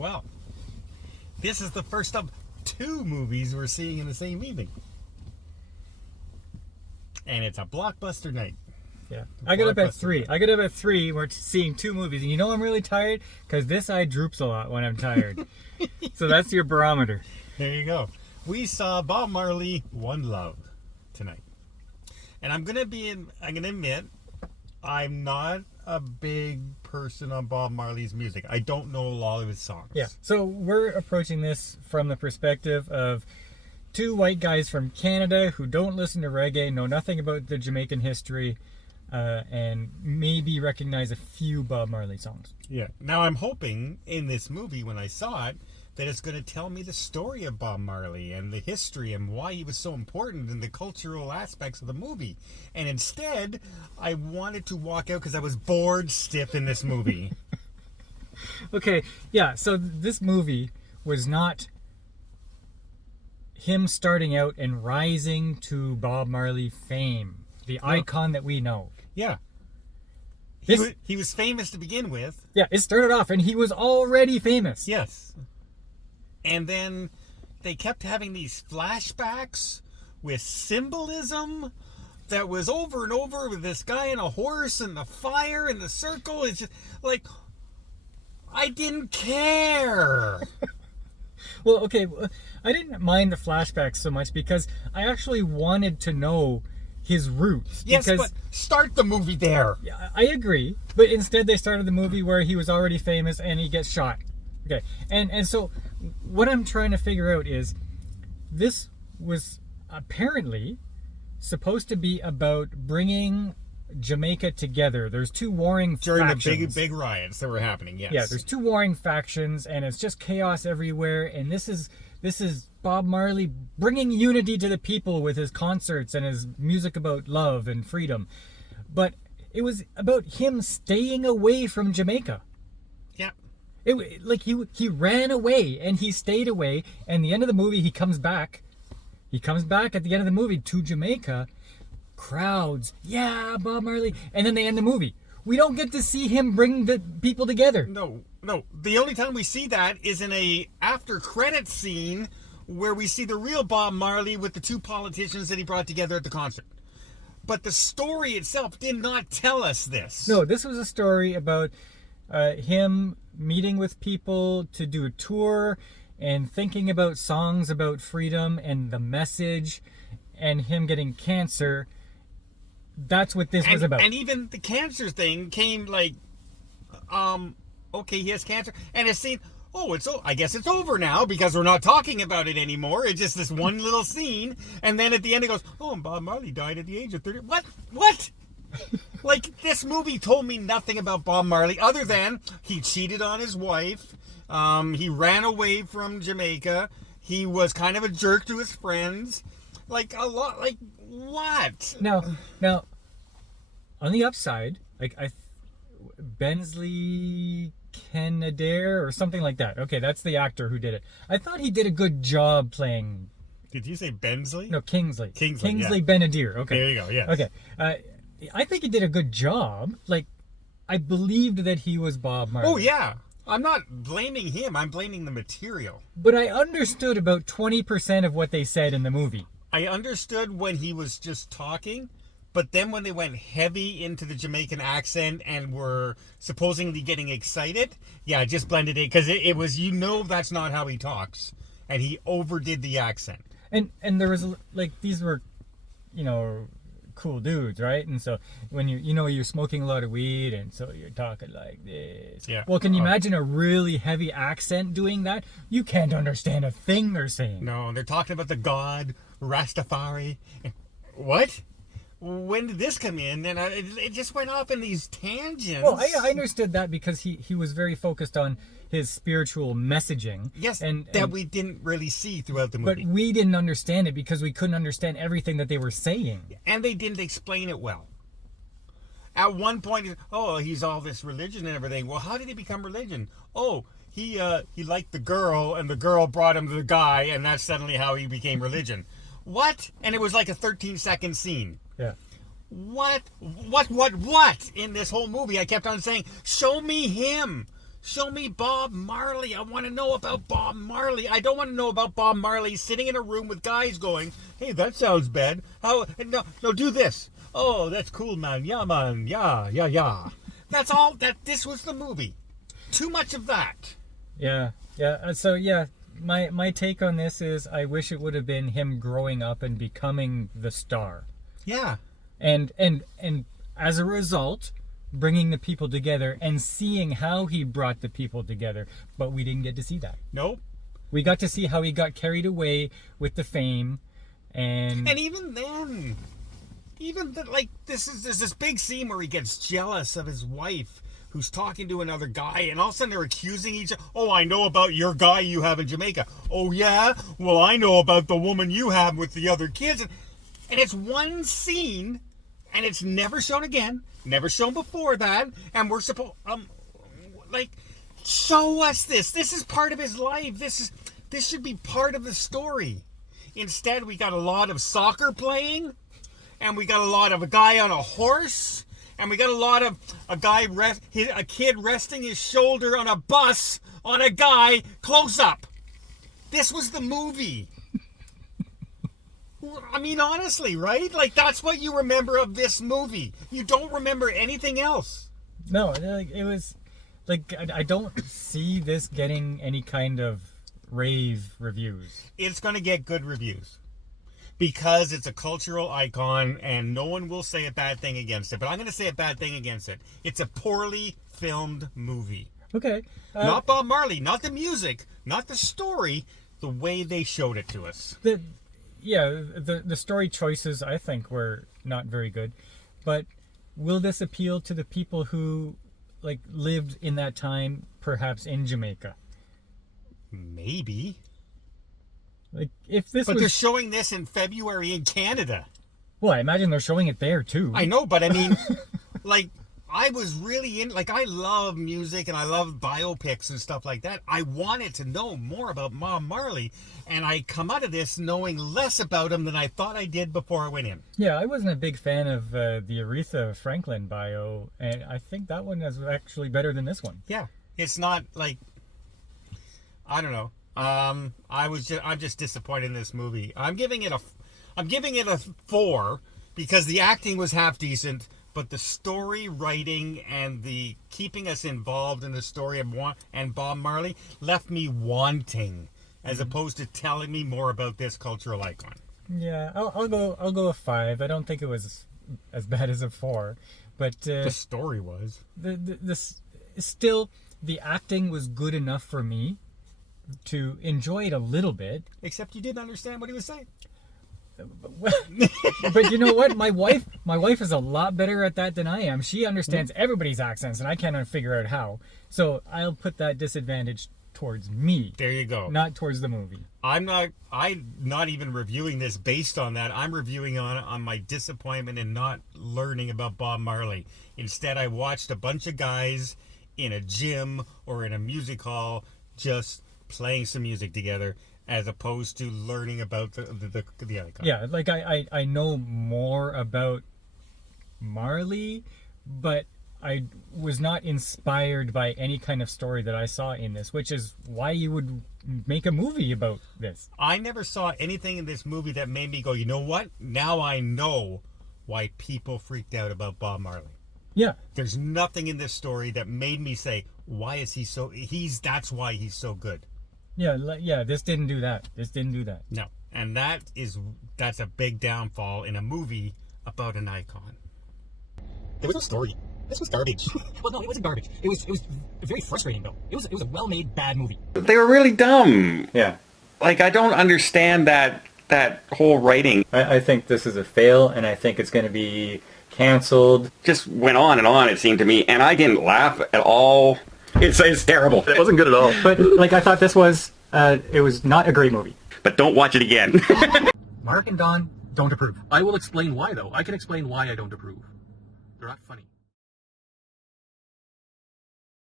Well, this is the first of 2 movies we're seeing in the same evening. And it's a blockbuster night. Yeah. I got up at 3. We're seeing 2 movies. And you know I'm really tired? Because this eye droops a lot when I'm tired. So that's your barometer. There you go. We saw Bob Marley, One Love tonight. And I'm gonna admit, I'm not a big person on Bob Marley's music. I don't know a lot of his songs. Yeah. So we're approaching this from the perspective of 2 white guys from Canada who don't listen to reggae, know nothing about the Jamaican history, and maybe recognize a few Bob Marley songs. Yeah. Now I'm hoping in this movie, when I saw it, that it's going to tell me the story of Bob Marley and the history and why he was so important and the cultural aspects of the movie. And instead, I wanted to walk out because I was bored stiff in this movie. Okay, yeah, so this movie was not him starting out and rising to Bob Marley fame, the icon that we know. Yeah. He was famous to begin with. Yeah, it started off and he was already famous. Yes. And then they kept having these flashbacks with symbolism that was over and over with this guy and a horse and the fire and the circle. It's just like, I didn't care. Well, okay, I didn't mind the flashbacks so much because I actually wanted to know his roots. Yes, but start the movie there. Yeah, I agree. But instead they started the movie where he was already famous and he gets shot. Okay, and so what I'm trying to figure out is this was apparently supposed to be about bringing Jamaica together. There's 2 warring factions. During the big riots that were happening, yes. Yeah, there's 2 warring factions and it's just chaos everywhere, and this is Bob Marley bringing unity to the people with his concerts and his music about love and freedom. But it was about him staying away from Jamaica. Yeah. He ran away and he stayed away, and the end of the movie he comes back. He comes back at the end of the movie to Jamaica. Crowds, yeah, Bob Marley, and then they end the movie. We don't get to see him bring the people together. No. The only time we see that is in a after credits scene where we see the real Bob Marley with the 2 politicians that he brought together at the concert. But the story itself did not tell us this. No, this was a story about him meeting with people to do a tour and thinking about songs about freedom and the message, and him getting cancer. That's what this was about. And even the cancer thing came like, okay, he has cancer, and it's seen, I guess it's over now because we're not talking about it anymore. It's just this one little scene, and then at the end it goes, and Bob Marley died at the age of 30. What? Like, this movie told me nothing about Bob Marley other than he cheated on his wife, he ran away from Jamaica, he was kind of a jerk to his friends, like a lot, like what? Now, on the upside, like Kingsley Ben-Adir or something like that. Okay, that's the actor who did it. I thought he did a good job playing. Did you say Bensley? No, Kingsley. Kingsley Yeah. Ben-Adir. Okay. There you go. Yes. Okay. I think he did a good job. Like, I believed that he was Bob Marley. Oh yeah. I'm not blaming him. I'm blaming the material. But I understood about 20% of what they said in the movie. I understood when he was just talking, but then when they went heavy into the Jamaican accent and were supposedly getting excited, yeah, it just blended in because it was, that's not how he talks, and he overdid the accent. And there was like, these were, cool dudes, right? And so when you're smoking a lot of weed, and so you're talking like this. Yeah. Well, can you imagine a really heavy accent doing that? You can't understand a thing they're saying. No, they're talking about the god Rastafari. What? When did this come in? And it just went off in these tangents. Well, I understood that because he was very focused on his spiritual messaging. Yes, and we didn't really see throughout the movie. But we didn't understand it because we couldn't understand everything that they were saying. And they didn't explain it well. At one point, he's all this religion and everything. Well, how did he become religion? He liked the girl, and the girl brought him to the guy, and that's suddenly how he became religion. What? And it was like a 13-second scene. Yeah. What in this whole movie? I kept on saying, show me him. Show me Bob Marley. I want to know about Bob Marley. I don't want to know about Bob Marley sitting in a room with guys going, hey, that sounds bad. How? No, do this. Oh, that's cool, man. Yeah, man. Yeah. That's all. This was the movie. Too much of that. Yeah. So yeah, my take on this is I wish it would have been him growing up and becoming the star. Yeah. And as a result, bringing the people together and seeing how he brought the people together. But we didn't get to see that. Nope. We got to see how he got carried away with the fame, and even then, there's this big scene where he gets jealous of his wife who's talking to another guy, and all of a sudden they're accusing each other. Oh, I know about your guy you have in Jamaica. Oh yeah? Well, I know about the woman you have with the other kids. And it's one scene, and it's never shown again. Never shown before that, and we're supposed show us this. This is part of his life. This should be part of the story. Instead, we got a lot of soccer playing, and we got a lot of a guy on a horse, and we got a lot of a kid resting his shoulder on a bus on a guy close up. This was the movie. I mean, honestly, right? That's what you remember of this movie. You don't remember anything else. No, it was I don't see this getting any kind of rave reviews. It's going to get good reviews because it's a cultural icon, and no one will say a bad thing against it. But I'm going to say a bad thing against it. It's a poorly filmed movie. Okay. Not Bob Marley, not the music, not the story, the way they showed it to us. The story choices, I think, were not very good. But will this appeal to the people who lived in that time, perhaps in Jamaica? Maybe. If this But was... they're showing this in February in Canada. Well, I imagine they're showing it there too. I know, but I mean, I was really I love music and I love biopics and stuff like that. I wanted to know more about Bob Marley, and I come out of this knowing less about him than I thought I did before I went in. Yeah, I wasn't a big fan of the Aretha Franklin bio, and I think that one is actually better than this one. Yeah, it's not I don't know. I'm just disappointed in this movie. I'm giving it a 4 because the acting was half decent. But the story writing and the keeping us involved in the story of and Bob Marley left me wanting, as opposed to telling me more about this cultural icon. Yeah, I'll go a 5. I don't think it was as bad as a 4, but the story was. Still, the acting was good enough for me to enjoy it a little bit. Except you didn't understand what he was saying. But you know what? My wife is a lot better at that than I am. She understands everybody's accents, and I cannot figure out how. So I'll put that disadvantage towards me. There you go. Not towards the movie. I'm not even reviewing this based on that. I'm reviewing on my disappointment in not learning about Bob Marley. Instead, I watched a bunch of guys in a gym or in a music hall just playing some music together, as opposed to learning about the icon. Yeah, I know more about Marley, but I was not inspired by any kind of story that I saw in this, which is why you would make a movie about this. I never saw anything in this movie that made me go, you know what? Now I know why people freaked out about Bob Marley. Yeah. There's nothing in this story that made me say, why is he so... That's why he's so good. Yeah, this didn't do that. No. And that's a big downfall in a movie about an icon. There was no story. This was garbage. Well, no, it wasn't garbage. It was very frustrating, though. It was a well-made bad movie. They were really dumb. Yeah. I don't understand that whole writing. I think this is a fail, and I think it's going to be canceled. Just went on and on, it seemed to me, and I didn't laugh at all. It's terrible. It wasn't good at all. But I thought this was it was not a great movie. But don't watch it again. Mark and Don don't approve. I will explain why, though. I can explain why I don't approve. They're not funny.